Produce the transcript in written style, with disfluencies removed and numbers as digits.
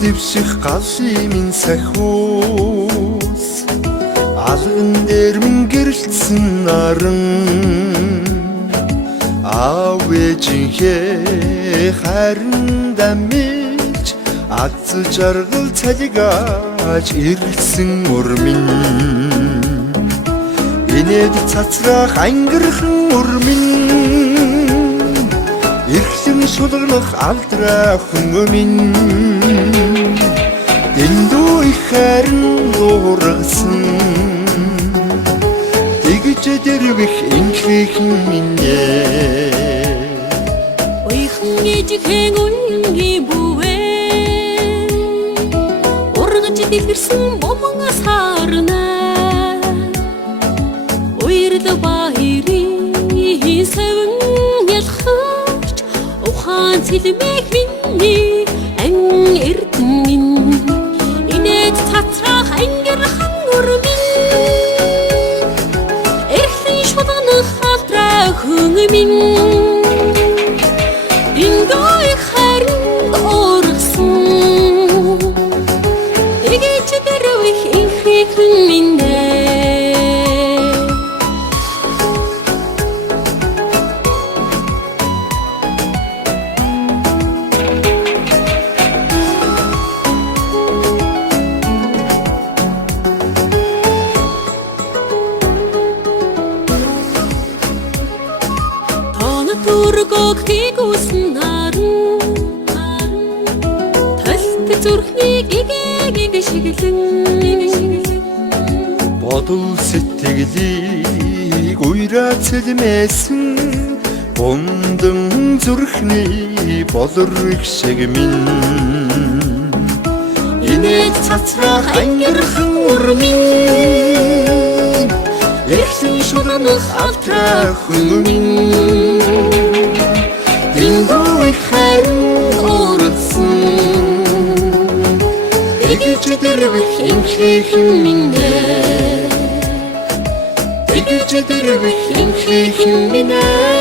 дэвших галший минь сахиус алган дээр минь гэрэлтсэн наран аав ээжийнхээ хайранда мэж аз жаргал цалигаж ирсэн мөр минь инээд цацрах ангирхан мөр минь эрхлэн шулгах алдрах хүн минь дэндүү их хайран дуургасан тэгж дэрвэх инхрийн минь ойхон ээжийн үнгийн бүвэ ургаж дэлгэрсэн бомон сарна уйрл баирийн сэвэн ялхаж ухаан цэлмэх миний ан эрдэнэн инээд цацрах ангирхан урмин эрхлэн шулгах алдрах хүн минь дэндүү хайран дуургасан тэгж дэрвэх инхрийн минь Тургог хигүүсэн наран талт зүрхнийг игээг шиглэн бодол сэтгэлийг уйраа цэлмээсэн бундан зүрхний болорх шиг минь инээд цацрах ангирхан урмин эрхлэн шулгах алдрах хүн минь дэндүү их хайран дуургасан тэгж дэрвэх инхрийн минь тэгж дэрвэх инхрийн минь